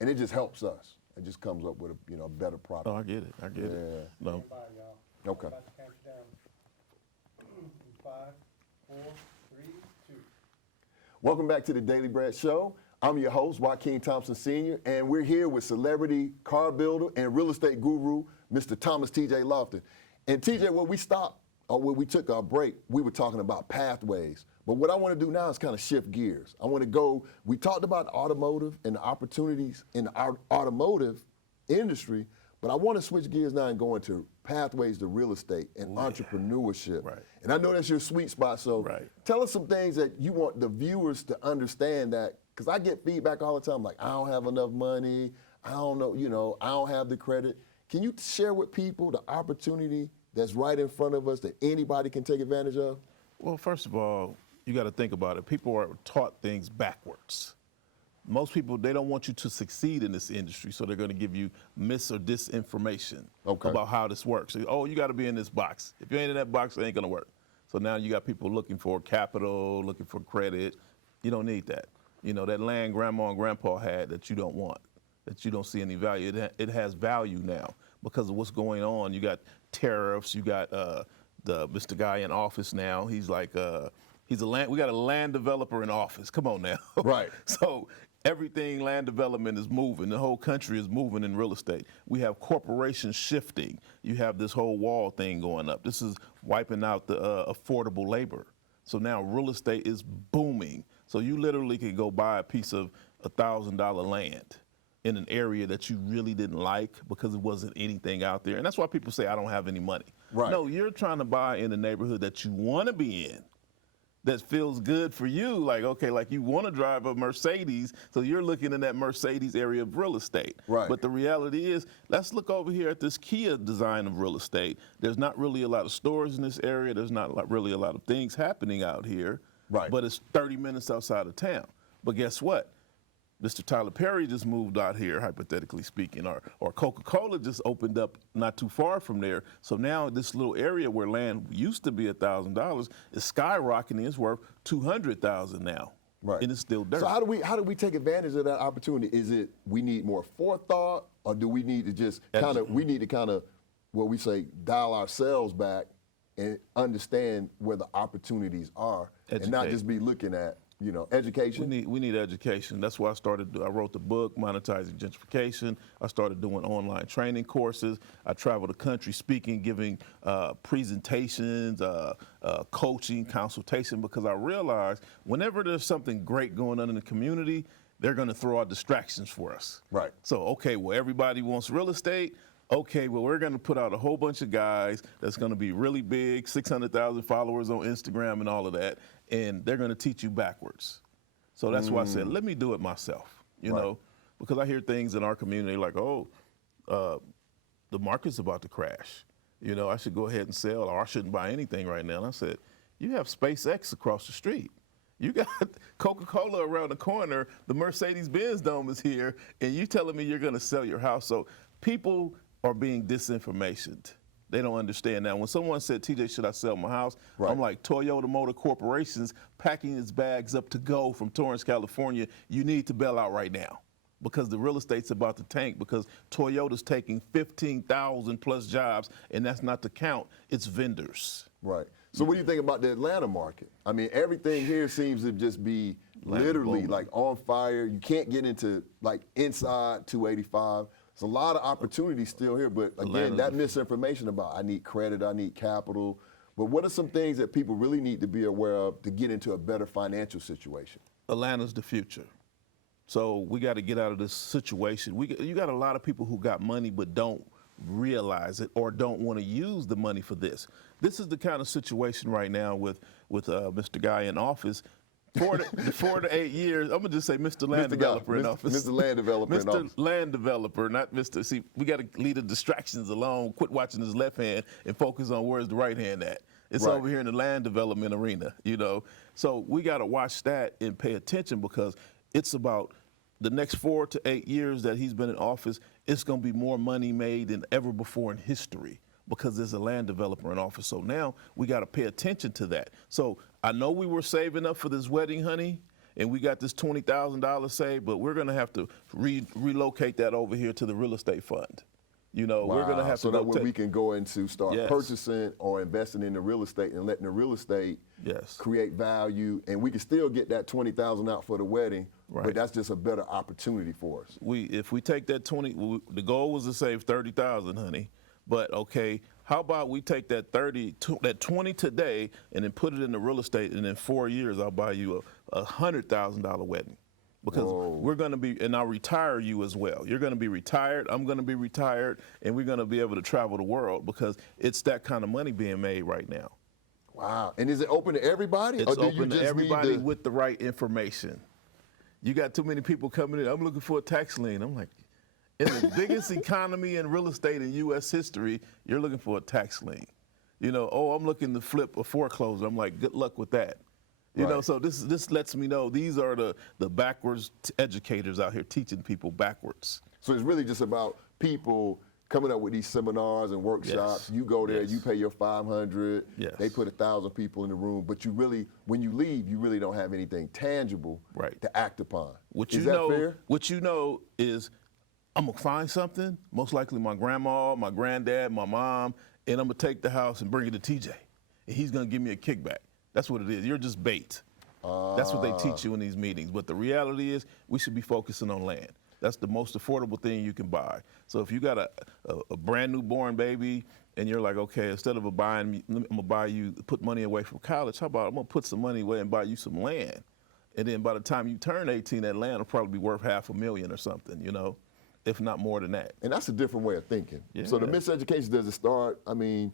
and it just helps us. It just comes up with a better product. Oh, I get it. I get it. No. Stand by, y'all. Okay. About to count you down. In 5, 4, 3, 2. Welcome back to the Daily Bread Show. I'm your host, Joaquin Thompson Sr., and we're here with celebrity car builder and real estate guru, Mr. Thomas TJ Loftin. And TJ, where we took our break, we were talking about pathways. But what I want to do now is kind of shift gears. I want to go, we talked about automotive and the opportunities in our automotive industry, but I want to switch gears now and go into pathways to real estate and entrepreneurship. Right. And I know that's your sweet spot, so tell us some things that you want the viewers to understand that, because I get feedback all the time, like, I don't have enough money, I don't know, I don't have the credit. Can you share with people the opportunity that's right in front of us that anybody can take advantage of? Well, first of all, you got to think about it. People are taught things backwards. Most people, they don't want you to succeed in this industry, so they're going to give you mis or disinformation about how this works. So, oh, you got to be in this box. If you ain't in that box, it ain't going to work. So now you got people looking for capital, looking for credit. You don't need that. You know, that land grandma and grandpa had that you don't want, that you don't see any value. It has value now because of what's going on. You got tariffs. You got Mr. guy in office now. He's like, we got a land developer in office. Come on now. Right. So everything land development is moving. The whole country is moving in real estate. We have corporations shifting. You have this whole wall thing going up. This is wiping out the affordable labor. So now real estate is booming. So you literally can go buy a piece of $1,000 land in an area that you really didn't like because it wasn't anything out there. And that's why people say, I don't have any money. Right. No, you're trying to buy in a neighborhood that you want to be in, that feels good for you. Like, okay, like you want to drive a Mercedes, so you're looking in that Mercedes area of real estate. Right. But the reality is, let's look over here at this Kia design of real estate. There's not really a lot of stores in this area. There's not really a lot of things happening out here. Right. But it's 30 minutes outside of town. But guess what? Mr. Tyler Perry just moved out here, hypothetically speaking, or Coca-Cola just opened up not too far from there. So now this little area where land used to be $1,000 is skyrocketing. It's worth $200,000 now. Right. And it's still dirt. So how do we take advantage of that opportunity? Is it we need more forethought, or do we need to just kind of what we say, dial ourselves back and understand where the opportunities are, and not just be looking at, education? We need education. That's why I wrote the book, Monetizing Gentrification. I started doing online training courses. I travel the country speaking, giving presentations, coaching, consultation, because I realized whenever there's something great going on in the community, they're going to throw out distractions for us. Right. So, okay, well, everybody wants real estate. Okay, well, we're going to put out a whole bunch of guys that's going to be really big, 600,000 followers on Instagram and all of that, and they're going to teach you backwards. So that's why I said, let me do it myself, you know, because I hear things in our community like, oh, the market's about to crash. You know, I should go ahead and sell, or I shouldn't buy anything right now. And I said, you have SpaceX across the street. You got Coca-Cola around the corner. The Mercedes-Benz Dome is here, and you telling me you're going to sell your house. So people are being disinformationed. They don't understand now. When someone said, TJ, should I sell my house? Right. I'm like, Toyota Motor Corporation's packing its bags up to go from Torrance, California. You need to bail out right now because the real estate's about to tank, because Toyota's taking 15,000 plus jobs, and that's not to count its vendors. Right. So what do you think about the Atlanta market? I mean, everything here seems to just be literally like on fire. You can't get into like inside 285. There's a lot of opportunities still here, but again, that misinformation about I need credit, I need capital. But what are some things that people really need to be aware of to get into a better financial situation? Atlanta's the future. So we got to get out of this situation. You got a lot of people who got money but don't realize it or don't want to use the money for this. This is the kind of situation right now with Mr. Guy in office. 4 to 8 years, I'm going to just say Mr. Land Developer in office. Mr. Land Developer in office. Mr. Land Developer, not Mr. See, we got to leave the distractions alone, quit watching his left hand and focus on where's the right hand at. It's over here in the land development arena, you know. So we got to watch that and pay attention, because it's about the next 4 to 8 years that he's been in office. It's going to be more money made than ever before in history, because there's a land developer in office. So now we got to pay attention to that. So I know we were saving up for this wedding, honey, and we got this $20,000 saved, but we're going to have to relocate that over here to the real estate fund. You know, we're going to have so to that way we can go into start Yes. purchasing or investing in the real estate and letting the real estate Yes. create value, and we can still get that $20,000 out for the wedding, Right. but that's just a better opportunity for us. If we take that 20, the goal was to save 30,000, honey. But okay, how about we take that 20 today and then put it in the real estate, and in 4 years I'll buy you a $100,000 wedding, because we're going to be, and I'll retire you as well. You're going to be retired. I'm going to be retired, and we're going to be able to travel the world, because it's that kind of money being made right now. Wow. And is it open to everybody? It's or do you open to just need everybody with the right information. You got too many people coming in. I'm looking for a tax lien. I'm like, in the biggest economy in real estate in U.S. history, you're looking for a tax lien. You know, oh, I'm looking to flip a foreclosure. I'm like, good luck with that. You know, so this lets me know these are the backwards educators out here teaching people backwards. So it's really just about people coming up with these seminars and workshops. Yes. You go there, Yes. you pay your $500. Yes. They put 1,000 people in the room, but you really, when you leave, you really don't have anything tangible Right. to act upon. What Is you that know, fair? What you know is, I'm gonna find something, most likely my grandma, my granddad, my mom, and I'm gonna take the house and bring it to TJ, and he's gonna give me a kickback. That's what it is. You're just bait. That's what they teach you in these meetings. But the reality is, we should be focusing on land. That's the most affordable thing you can buy. So if you got a brand new born baby, and you're like, okay, instead of I'm gonna buy you, put money away from college, how about I'm gonna put some money away and buy you some land? And then by the time you turn 18, that land will probably be worth $500,000 or something, you know, if not more than that. And that's a different way of thinking. So the Yeah. miseducation doesn't start, I mean,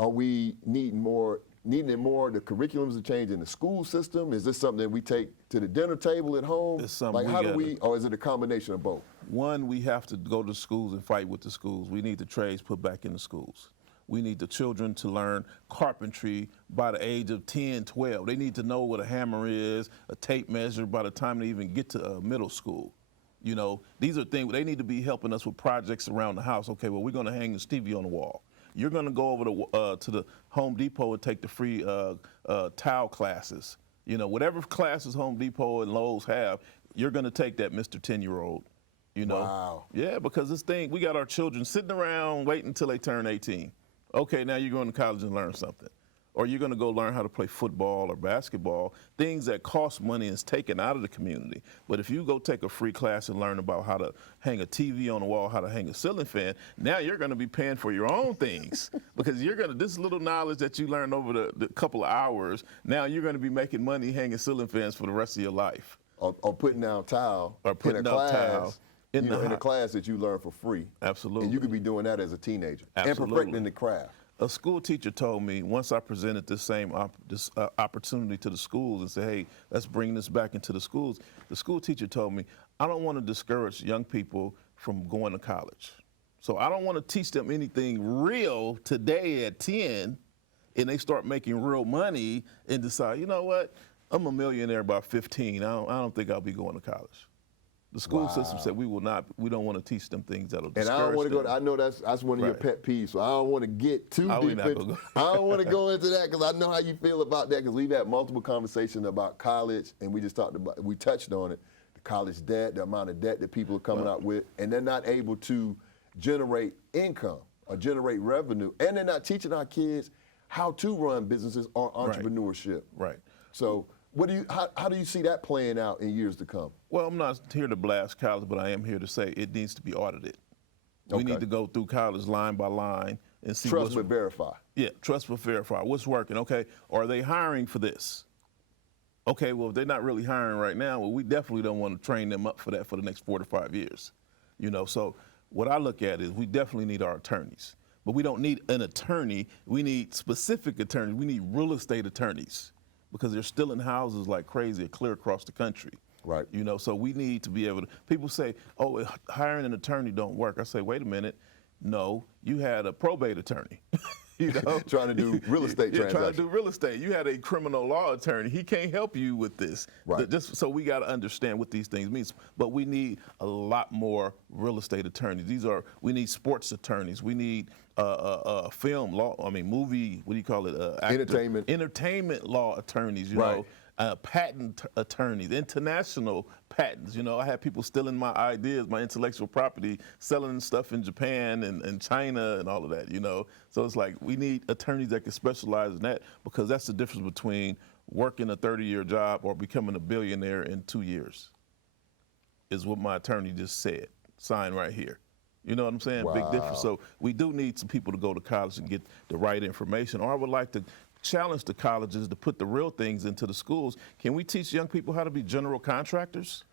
are we needing it more, the curriculums to change in the school system? Is this something that we take to the dinner table at home? It's something like how do we, or is it a combination of both? One, we have to go to schools and fight with the schools. We need the trades put back in the schools. We need the children to learn carpentry by the age of 10, 12. They need to know what a hammer is, a tape measure by the time they even get to middle school. You know, these are things, they need to be helping us with projects around the house. Okay, well, we're gonna hang this TV on the wall. You're gonna go over to the Home Depot and take the free towel classes. You know, whatever classes Home Depot and Lowe's have, you're gonna take that, Mr. 10-year-old. You know? Wow. Yeah, because this thing, we got our children sitting around waiting until they turn 18. Okay, now you're going to college and learn something. Or you're going to go learn how to play football or basketball, things that cost money and is taken out of the community. But if you go take a free class and learn about how to hang a TV on the wall, how to hang a ceiling fan, now you're going to be paying for your own things. Because this little knowledge that you learned over the couple of hours, now you're going to be making money hanging ceiling fans for the rest of your life. Or putting down tile Or putting in a down class, tile in a class that you learn for free. Absolutely. And you could be doing that as a teenager. And Absolutely. perfecting the craft. A school teacher told me, once I presented this same opportunity to the schools and said, hey, let's bring this back into the schools, the school teacher told me, I don't want to discourage young people from going to college. So I don't want to teach them anything real today at 10, and they start making real money and decide, you know what, I'm a millionaire by 15. I don't think I'll be going to college. The school system said we don't want to teach them things that'll discourage And I don't want to them. go, I know that's one of your pet peeves, so I don't want to get too Oh, we deep not into gonna go. I don't want to go into that because I know how you feel about that, because we've had multiple conversations about college, and we touched on it, the college debt, the amount of debt that people are coming out with, and they're not able to generate income or generate revenue, and they're not teaching our kids how to run businesses or entrepreneurship. Right. So how do you see that playing out in years to come? Well, I'm not here to blast college, but I am here to say it needs to be audited. We need to go through college line by line and see Trust but verify. Yeah, trust but verify. What's working? Okay, are they hiring for this? Okay, well, if they're not really hiring right now, well, we definitely don't want to train them up for that for the next 4 to 5 years. You know, so what I look at is we definitely need our attorneys. But we don't need an attorney. We need specific attorneys. We need real estate attorneys, because they're still in houses like crazy clear across the country. Right. You know, so we need to be able to, people say, oh, hiring an attorney don't work. I say, wait a minute. No, you had a probate attorney. You know, trying to do real estate transactions. Trying to do real estate. You had a criminal law attorney. He can't help you with this. Right. Just so we got to understand what these things mean. But we need a lot more real estate attorneys. We need sports attorneys. We need film law. I mean, movie. What do you call it? Entertainment. Entertainment law attorneys. You Right. know, patent attorneys, international patents. You know, I had people stealing my ideas, my intellectual property, selling stuff in Japan and China and all of that, you know. So it's like we need attorneys that can specialize in that, because that's the difference between working a 30-year job or becoming a billionaire in 2 years, is what my attorney just said. Sign right here. You know what I'm saying? Big difference. So we do need some people to go to college and get the right information. Or I would like to challenge the colleges to put the real things into the schools. Can we teach young people how to be general contractors?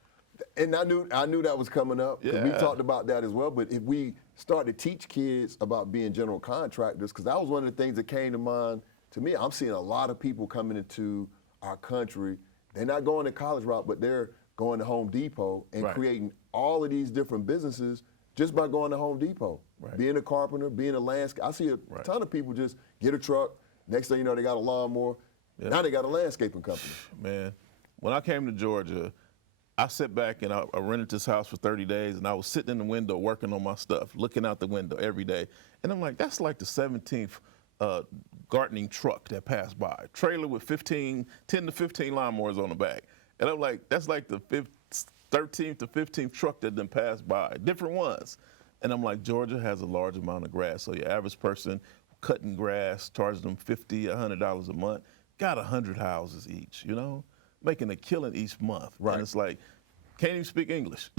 And I knew that was coming up. 'Cause we Yeah. talked about that as well. But if we start to teach kids about being general contractors, because that was one of the things that came to mind to me. I'm seeing a lot of people coming into our country. They're not going the college route, but they're going to Home Depot and Right. creating all of these different businesses just by going to Home Depot. Right. Being a carpenter, being a landscaper. I see a Right. ton of people just get a truck. Next thing you know, they got a lawnmower. Yep. Now they got a landscaping company. Man, when I came to Georgia, I sat back and I rented this house for 30 days, and I was sitting in the window working on my stuff, looking out the window every day. And I'm like, that's like the 17th gardening truck that passed by. Trailer with 10 to 15 lawnmowers on the back. And I'm like, that's like the 13th to 15th truck that then passed by, different ones. And I'm like, Georgia has a large amount of grass. So your average person cutting grass, charging them $50, $100 a month, got 100 houses each, you know, making a killing each month. Right. And it's like, can't even speak English.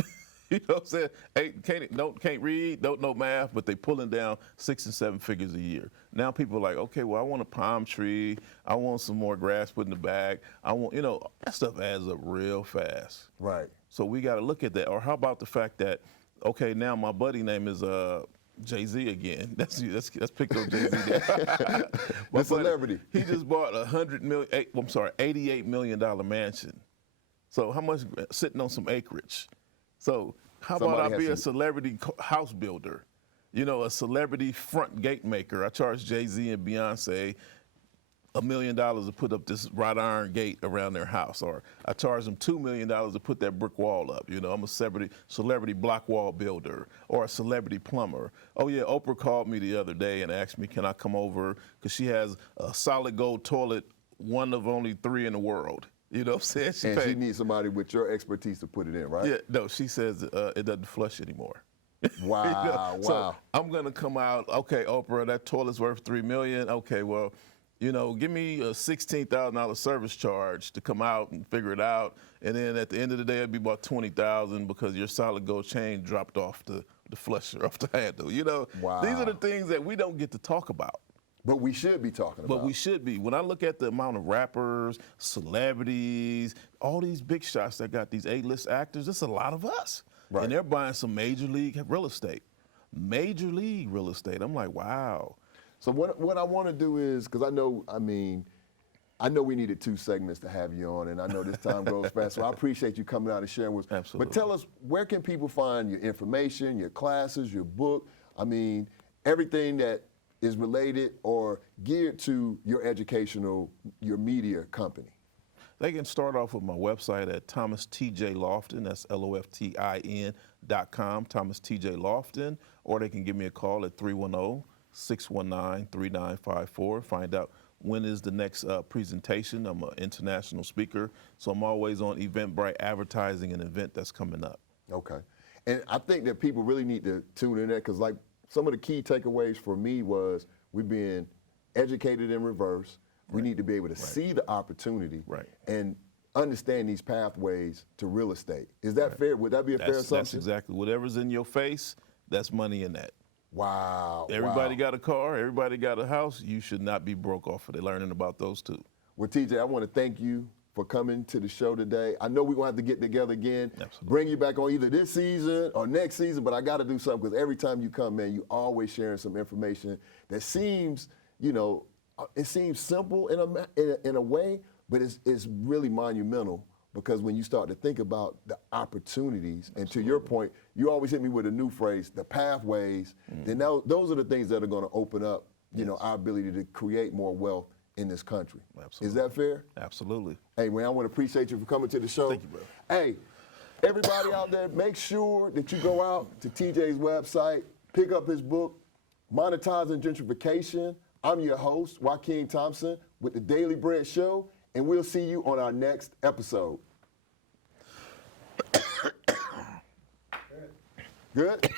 You know what I'm saying? Can't read, don't know math, but they pulling down 6 and 7 figures a year. Now people are like, okay, well, I want a palm tree. I want some more grass put in the bag. I want, you know, that stuff adds up real fast. Right. So we got to look at that. Or how about the fact that, okay, now my buddy name is Jay-Z again. Let's pick up Jay-Z. The celebrity. He just bought $88 million mansion. So how much sitting on some acreage? So how about Somebody I be a has celebrity house builder? You know, a celebrity front gate maker. I charge Jay-Z and Beyonce $1 million to put up this wrought iron gate around their house, or I charge them $2 million to put that brick wall up. You know, I'm a celebrity block wall builder, or a celebrity plumber. Oh yeah, Oprah called me the other day and asked me, can I come over, because she has a solid gold toilet, one of only 3 in the world. You know what I'm saying? And she needs somebody with your expertise to put it in, right? Yeah, no, she says it doesn't flush anymore. Wow, You know? wow. So I'm gonna come out, okay, Oprah, that toilet's worth $3 million. Okay, well, you know, give me a $16,000 service charge to come out and figure it out, and then at the end of the day, it'd be about $20,000 because your solid gold chain dropped off the flusher, off the handle. You know, Wow. These are the things that we don't get to talk about. But we should be talking about. But we should be. When I look at the amount of rappers, celebrities, all these big shots that got these A-list actors, it's a lot of us. Right. And they're buying some major league real estate. Major league real estate. I'm like, wow. So what I want to do is, because I know we needed 2 segments to have you on, and I know this time goes fast, so I appreciate you coming out and sharing with us. Absolutely. But tell us, where can people find your information, your classes, your book? I mean, everything that is related or geared to your your media company. They can start off with my website at Thomas TJ Loftin, that's LOFTIN.com, Thomas TJ Loftin, or they can give me a call at 310-619-3954, find out when is the next presentation. I'm an international speaker, so I'm always on Eventbrite advertising an event that's coming up. Okay. And I think that people really need to tune in there, because like some of the key takeaways for me was we're being educated in reverse. We need to be able to see the opportunity and understand these pathways to real estate. Is that fair? Would that be a fair assumption? That's exactly. Whatever's in your face, that's money in that. Wow. Everybody got a car, everybody got a house. You should not be broke off of it. Learning about those too. Well, TJ, I want to thank you for coming to the show today. I know we're going to have to get together again, Absolutely. bring you back on either this season or next season, but I got to do something, because every time you come, man, you always sharing some information that seems, you know, it seems simple in a way, but it's really monumental, because when you start to think about the opportunities, and to your point, you always hit me with a new phrase, the pathways, then those are the things that are going to open up, you know, our ability to create more wealth in this country. Absolutely. Is that fair? Absolutely. Hey, man, I want to appreciate you for coming to the show. Thank you, bro. Hey, everybody out there, make sure that you go out to TJ's website, pick up his book, Monetizing Gentrification. I'm your host, Joaquin Thompson, with the Daily Bread Show, and we'll see you on our next episode. Good?